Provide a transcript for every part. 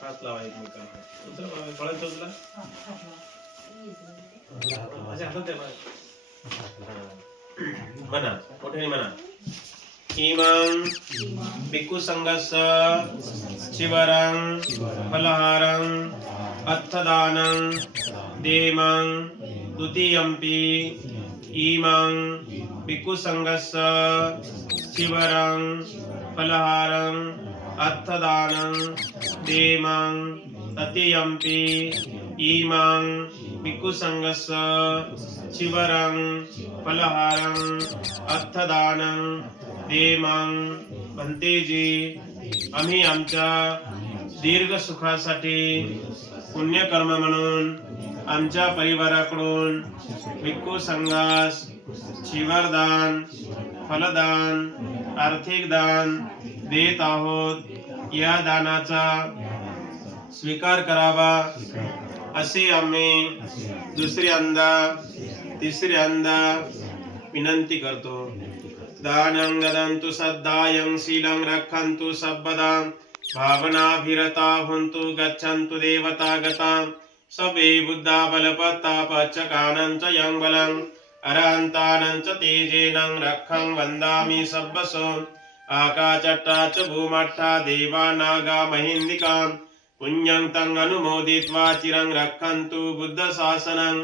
हात लावा एकमेकांना. फळांचं तुला म्हणा मोठ्याने म्हणा. इमं भिक्खु संघस्य चिवरं फलहारं अर्थदानं देमं द्वितीयंपि. इमं भिक्खु संघस्य चिवरं फलहारं अर्थदानं देमं तृतीयंपि. इमं भिक्खु संघस्य चिवरं फलहारं अर्थदानं देमं. भंतेजी, आम्ही आमच्या दीर्घ सुखासाठी पुण्यकर्म म्हणून आमच्या परिवाराकडून भिक्खू संघास चिवरदान, फलदान, आर्थिक दान देत आहोत. या दानाचा स्वीकार करावा असे आम्ही दुसऱ्यांदा तिसऱ्यांदा विनंती करतो. दानं ददन्तु सद्दायं शीलं रक्षन्तु सर्वदा. भावनाभिरता हुन्तु गच्छन्तु देवतागतां. सबे बुद्धा बलपत्तापच्चकानं च यं बलं अरान्तानं च तेजेनं रक्षं वन्दामि सब्बसो. आकाचट्टा च भूमट्टा देवा नागा महिन्दिकां. पुण्यं तं अनुमोदित्वा चिरं रक्षन्तु बुद्धशासनं.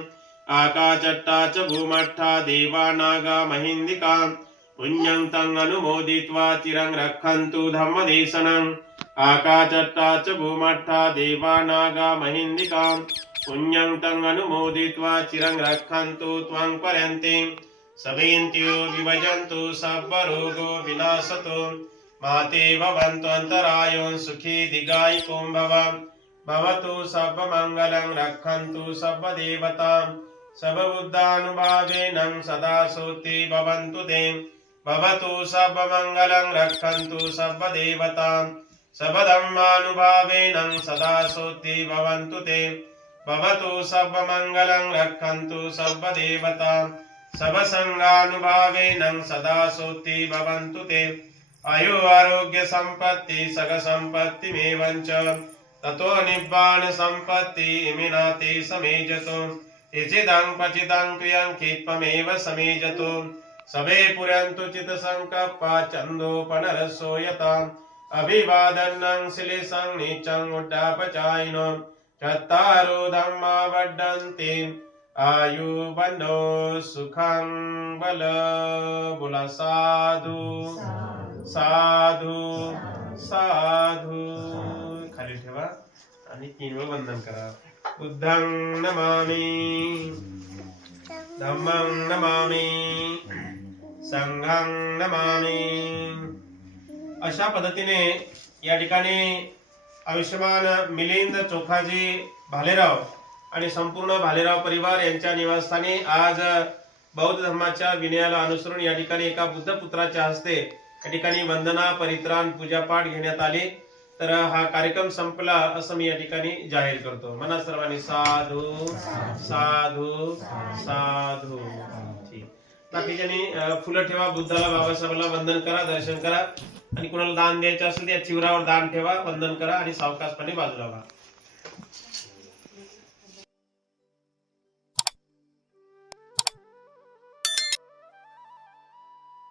आकाचट्टा च भूमट्टा देवा नागा महिन्दिकां. पुण्यं तं अनुमोदित्वा चिरं रक्षन्तु धम्मदेशनं. आकाचट्टा च भूमट्टा देवा नागा महिन्दिकां. पुण्यं तं अनुमोदित्वा चिरं रक्षन्तु त्वं पर्यन्तीं. सवेन्त्यो विभजन्तु सर्वरोगो विनाशतो. माते भवन्तु अन्तरायो सुखी दीर्घायुको भव. भवतु सर्वमङ्गलं रक्षन्तु सर्वदेवतां. सर्वबुद्धानुभावेन सदा सोते भवन्तु ते. भवतु सर्वमङ्गलं रक्षन्तु सर्वदेवतां. सर्वधर्मानुभावेन सदा सोते भवन्तु ते. भवतु सर्वमङ्गलं रक्षन्तु सर्वदेवतां. सर्वसङ्गानुभावेन सदा सोते भवन्तु ते. आयु आरोग्य संपत्ति सग संपत्तिमेवं च. ततो निब्बाण संपत्ति इमिनाते समेजतो. इचिदं पचिदं क्रियं खेत्वमेव समेजतो. सबे पुरन्तु चित संकप्पा चन्दोपनरसो यताम्. अभिवादनं शिलेशं नीचं उड्डापचायिनो. चत्तारो धम्मा वर्धन्ते आयुवन्नो सुखं बल. बोला साधु साधु साधु. खाली ठेवा आणि 3 वेळा वंदन करा. बुद्धं नमामि, धम्मं नमामि, संघं नमामि. अशा पद्धतीने या ठिकाणी आयुष्यमान मिलिंद चोखाजी भालेराव आणि संपूर्ण भालेराव परिवार यांच्या निवासस्थानी आज बौद्ध धर्माच्या विनयाला अनुसरून या ठिकाणी एका बुद्ध पुत्राच्या हस्ते या ठिकाणी वंदना, परित्राण, पूजापाठ घेण्यात आले. तर हा कार्यक्रम संपला असं मी या ठिकाणी जाहीर करतो. म्हणा सर्वांनी साधू साधू साधू. ठीक. बाकीच्यांनी फुलं ठेवा, बुद्धाला, बाबासाहेबांना वंदन करा, दर्शन करा आणि कोणाला दान द्यायचं असेल या चिवरावर दान ठेवा, वंदन करा आणि सावकाशपणे बाजूला व्हा.